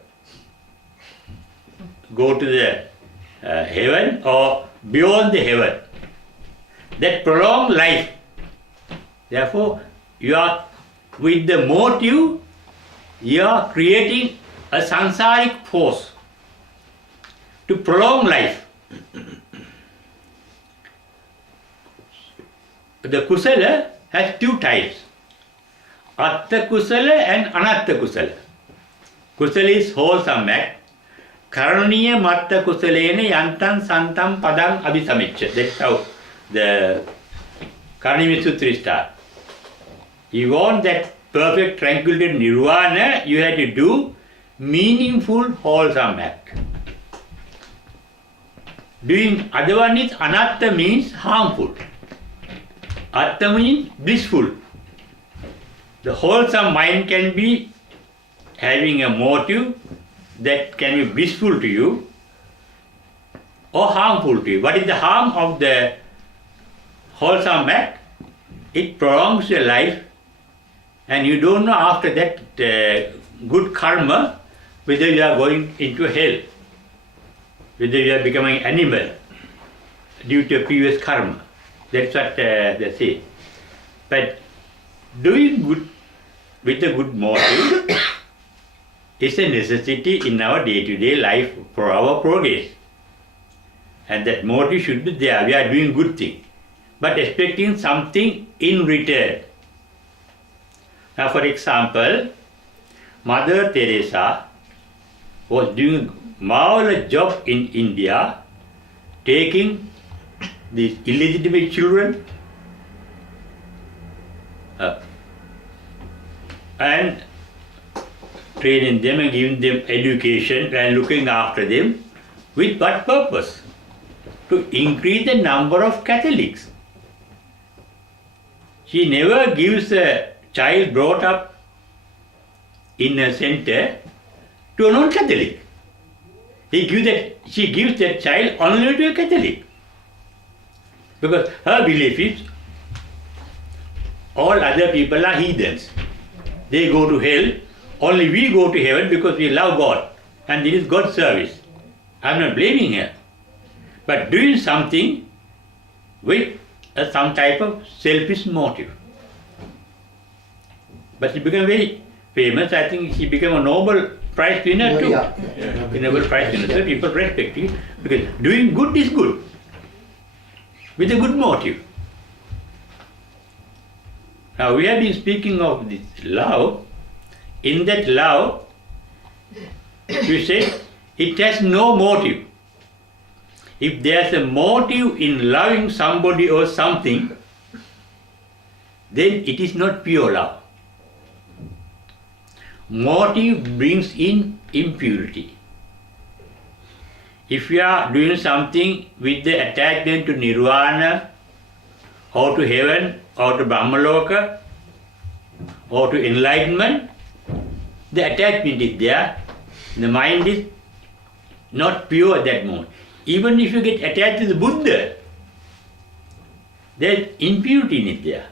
Go to the heaven or beyond the heaven. That prolonged life. Therefore, you are with the motive, you are creating a sansaric force to prolong life. The kusala has two types, atta kusala and anatta kusala. Kusala is wholesome act. Karaniya matta kusalena yantam santam padam abhisamiccha. That's how the Karaniya Sutra starts. You want that perfect tranquility nirvana, you have to do meaningful wholesome act. Doing other one is anatta, means harmful. Atta means blissful. The wholesome mind can be having a motive that can be blissful to you or harmful to you. What is the harm of the wholesome act? It prolongs your life, and you don't know after that good karma whether you are going into hell, whether you are becoming animal due to a previous karma. That's what they say. But doing good with a good motive is a necessity in our day-to-day life for our progress. And that motive should be there. We are doing good thing, but expecting something in return. Now, for example, Mother Teresa was doing a marvelous job in India, taking these illegitimate children and training them and giving them education and looking after them. With what purpose? To increase the number of Catholics. She never gives a child brought up in a center to a non-Catholic. She gives that child only to a Catholic. Because her belief is all other people are heathens. They go to hell, only we go to heaven because we love God. And this is God's service. I'm not blaming her. But doing something with some type of selfish motive. But she became very famous. I think she became a Nobel Prize winner too. Yeah. A Nobel Prize winner. So people respect it because doing good is good. With a good motive. Now we have been speaking of this love. In that love, we say it has no motive. If there's a motive in loving somebody or something, then it is not pure love. Motive brings in impurity. If you are doing something with the attachment to nirvana, or to heaven, or to Brahmaloka, or to enlightenment, the attachment is there. The mind is not pure at that moment. Even if you get attached to the Buddha, there is impurity in it there.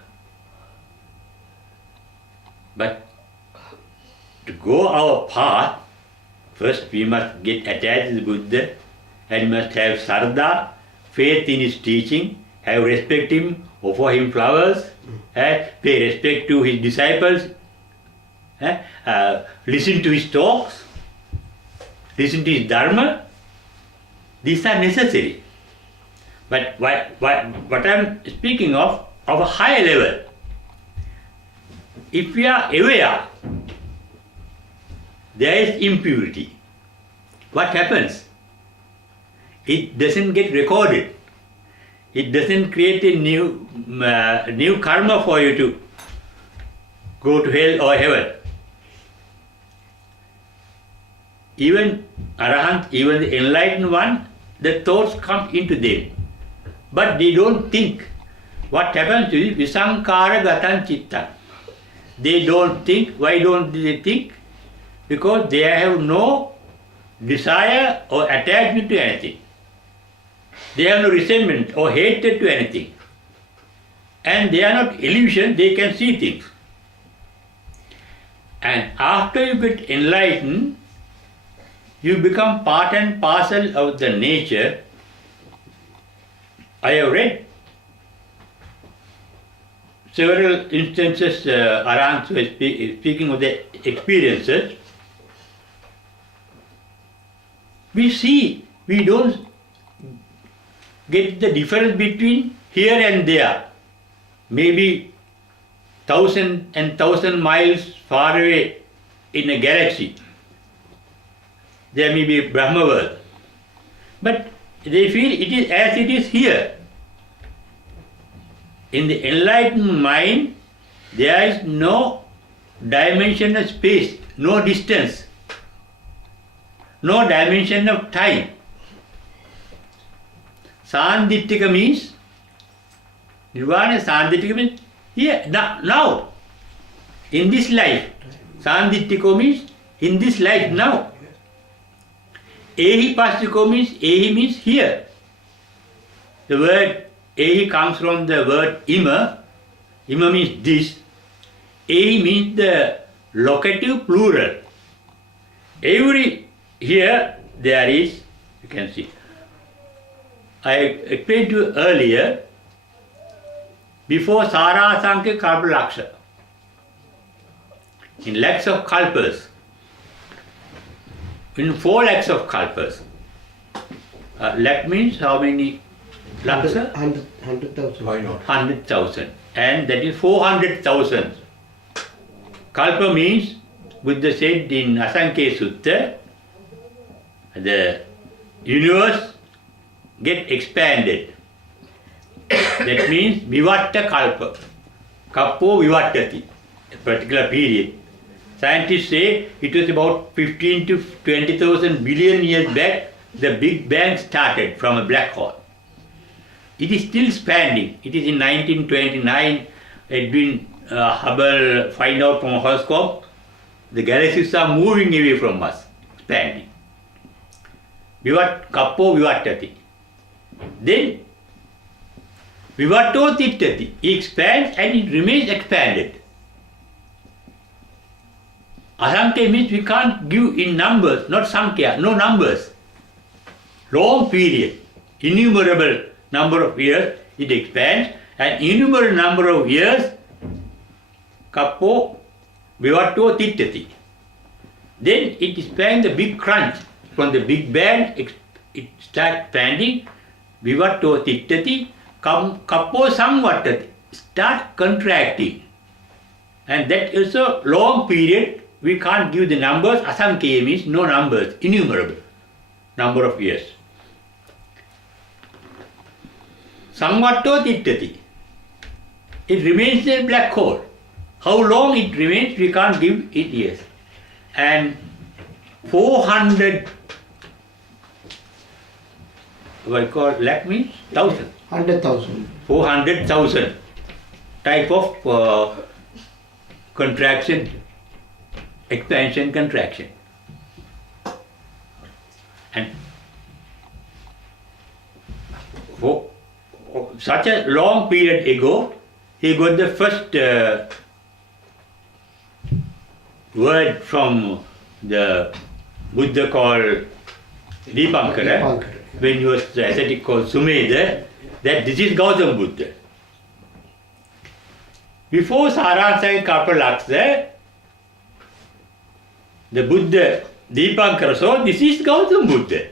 But to go our path, first we must get attached to the Buddha and must have Sardha, faith in his teaching, have respect him, offer him flowers, pay respect to his disciples, listen to his talks, listen to his Dharma. These are necessary. But what I am speaking of a higher level, if we are aware there is impurity, what happens? It doesn't get recorded. It doesn't create a new karma for you to go to hell or heaven. Even Arahant, even the enlightened one, the thoughts come into them. But they don't think. What happens is visankara gatan chitta. They don't think. Why don't they think? Because they have no desire or attachment to anything. They have no resentment or hatred to anything. And they are not illusion, they can see things. And after you get enlightened, you become part and parcel of the nature. I have read several instances, Arahants were speaking of their experiences. We don't get the difference between here and there. Maybe 1,000 and 1,000 miles far away in a galaxy. There may be Brahma world. But they feel it is as it is here. In the enlightened mind, there is no dimension of space, no distance, no dimension of time. Sandittika means, Nirvana Sandittika means here, now, in this life. Sandittiko means in this life now. Ehi Pasiko means here. The word Ehi comes from the word Ima. Ima means this. Ehi means the locative plural. Every here there is, you can see. I explained to you earlier, before Sara Asankhya Kalpa Laksha, in lakhs of kalpas, in 4 lakhs of kalpas. Lakh means how many lakhs? 100,000. Why not? 100,000. And that is 400,000. Kalpa means, Buddha said in Asankhya Sutta, the universe get expanded. That means Vivatta Kalpa. Kappo Vivattati. A particular period. Scientists say it was about 15 to 20,000 billion years back the Big Bang started from a black hole. It is still expanding. It is in 1929, Edwin Hubble find out from a horoscope, the galaxies are moving away from us, expanding. Vivat kappo vivattati. Then vivatto tittati. It expands and it remains expanded. Asankhya means we can't give in numbers, not sankhya, no numbers. Long period, innumerable number of years, it expands, and innumerable number of years, kappo vivatto tittati. Then it expands the big crunch. From the Big Bang, it starts expanding, vivatto tittati, kappo samvattati, start contracting. And that is a long period, we can't give the numbers, asankhya means no numbers, innumerable number of years. Samvatto tittati, it remains a black hole. How long it remains, we can't give it years. And 400, what call lakh means? 1,000. 100,000. 400,000 type of contraction, expansion, contraction. And for such a long period ago, he got the first word from the Buddha called Dipankara, when he was the ascetic called Sumedha, that this is Gautama Buddha. Before Saransa and Kalpalaksa, the Buddha Dipankara saw this is Gautama Buddha.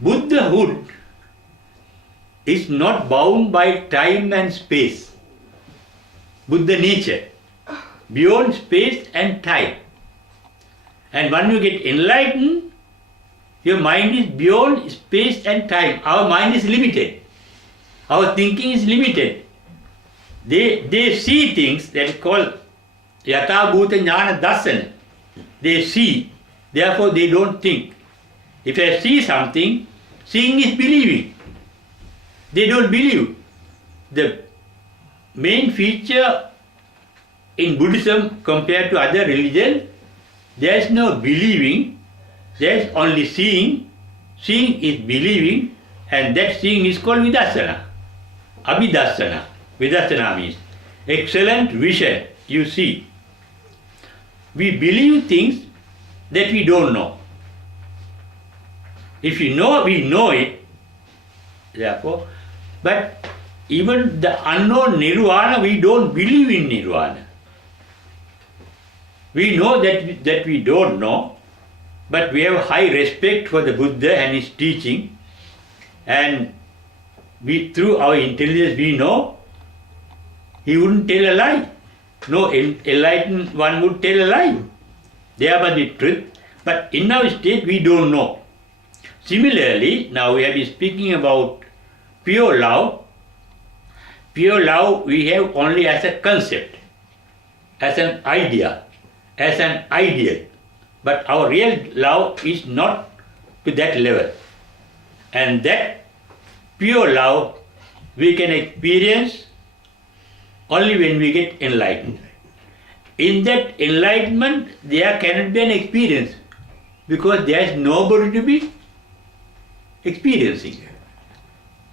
Buddhahood is not bound by time and space. Buddha nature, beyond space and time. And when you get enlightened, your mind is beyond space and time. Our mind is limited. Our thinking is limited. They see things that is called yatha bhuta jnana darsana. They see, therefore they don't think. If I see something, seeing is believing. They don't believe. The main feature in Buddhism compared to other religions, there is no believing, there is only seeing. Seeing is believing, and that seeing is called vidarsana. Abhidarsana. Vidarsana means excellent vision, you see. We believe things that we don't know. If we know, we know it. Therefore, but even the unknown nirvana, we don't believe in nirvana. We know that we don't know, but we have high respect for the Buddha and his teaching, and we, through our intelligence, we know he wouldn't tell a lie. No enlightened one would tell a lie. There must be truth, but in our state we don't know. Similarly, now we have been speaking about pure love. Pure love we have only as a concept, as an idea, as an ideal. But our real love is not to that level. And that pure love we can experience only when we get enlightened. In that enlightenment, there cannot be an experience because there is nobody to be experiencing.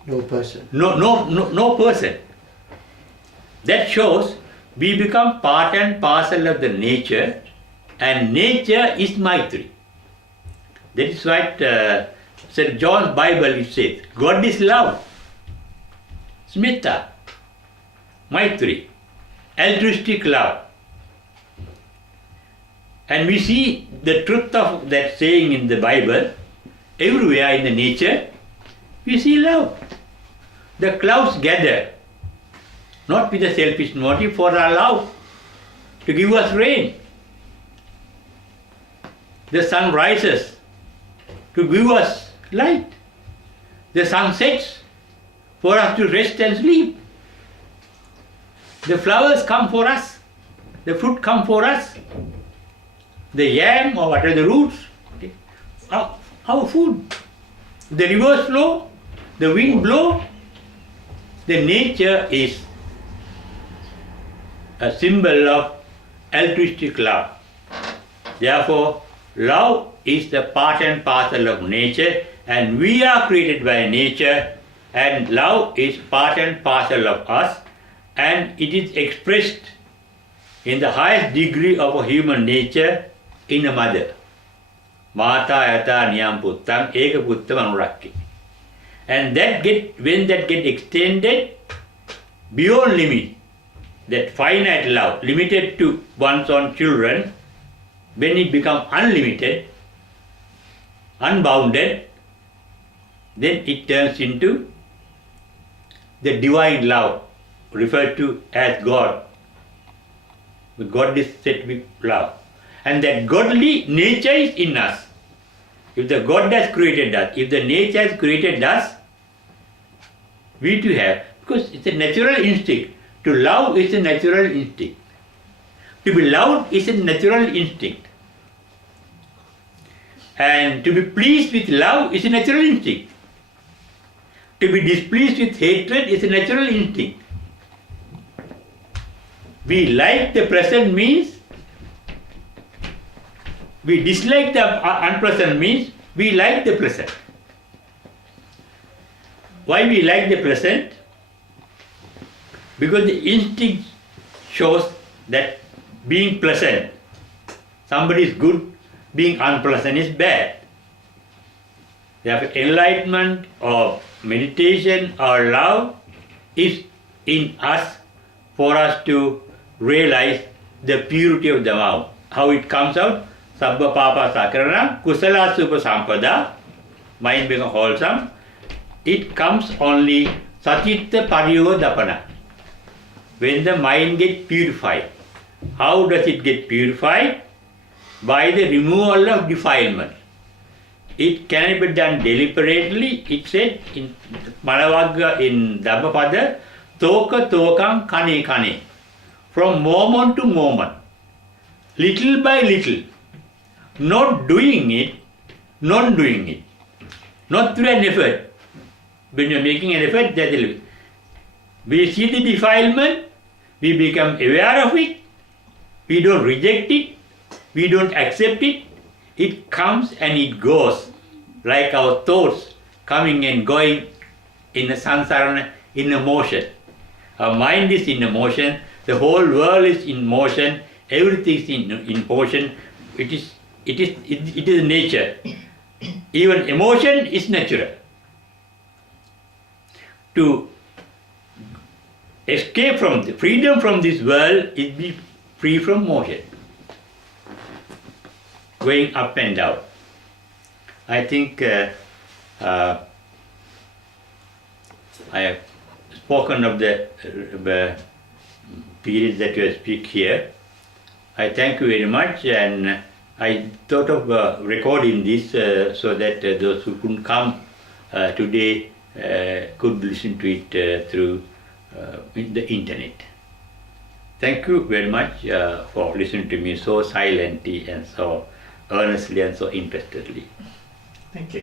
No person. No person. That shows we become part and parcel of the nature, and nature is Maitri. That is what St. John's Bible it says. God is love. Smita. Maitri. Altruistic love. And we see the truth of that saying in the Bible. Everywhere in the nature, we see love. The clouds gather, not with a selfish motive, for our love, to give us rain. The sun rises to give us light. The sun sets for us to rest and sleep. The flowers come for us the fruit come for us. The yam or what are the roots, okay, our food. The rivers flow, the wind blow. The nature is a symbol of altruistic love. Therefore, love is the part and parcel of nature, and we are created by nature, and love is part and parcel of us, and it is expressed in the highest degree of a human nature in a mother. Mata yata niyam puttam eka puttam anurakki. And when that get extended beyond limit, that finite love, limited to one's own children, when it becomes unlimited, unbounded, then it turns into the divine love, referred to as God. God is said to be love. And that godly nature is in us. If the God has created us, if the nature has created us, we too have, because it's a natural instinct. To love is a natural instinct. To be loved is a natural instinct. And to be pleased with love is a natural instinct. To be displeased with hatred is a natural instinct. We like the present means, we dislike the unpleasant means, we like the present. Why we like the present? Because the instinct shows that being pleasant, somebody is good, being unpleasant is bad. Therefore, enlightenment or meditation or love is in us for us to realize the purity of Dhamma. How it comes out? Sabba papa sakarana, kusala super sampada, mind being wholesome. It comes only satitta pariyodapana, when the mind gets purified. How does it get purified? By the removal of defilements. It cannot be done deliberately. It said in Manavagga in Dhammapada, toka tokam kane kane. From moment to moment, little by little, not doing it, not doing it, not through an effort. When you are making an effort, that will be. We see the defilement, we become aware of it, we don't reject it, we don't accept it, it comes and it goes, like our thoughts coming and going in a sansarana, in a motion. Our mind is in a motion, the whole world is in motion, everything is in motion. It is nature. Even emotion is natural. To escape from the freedom from this world is be free from motion, going up and down. I think I have spoken of the period that you speak here. I thank you very much, and I thought of recording this so that those who couldn't come today could listen to it through the internet. Thank you very much for listening to me so silently and so earnestly and so interestedly. Thank you.